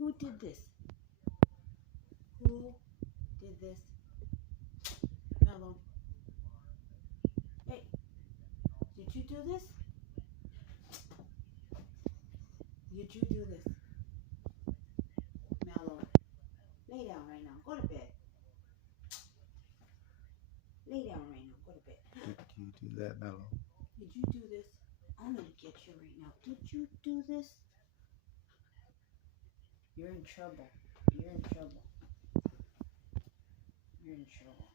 Who did this? Who did this? Mellow. Hey, did you do this? Did you do this? Mellow. Lay down right now. Go to bed. Lay down right now. Go to bed. Do you do that, Mellow? Did you do this? I'm gonna get you right now. Did you do this? You're in trouble. You're in trouble. You're in trouble.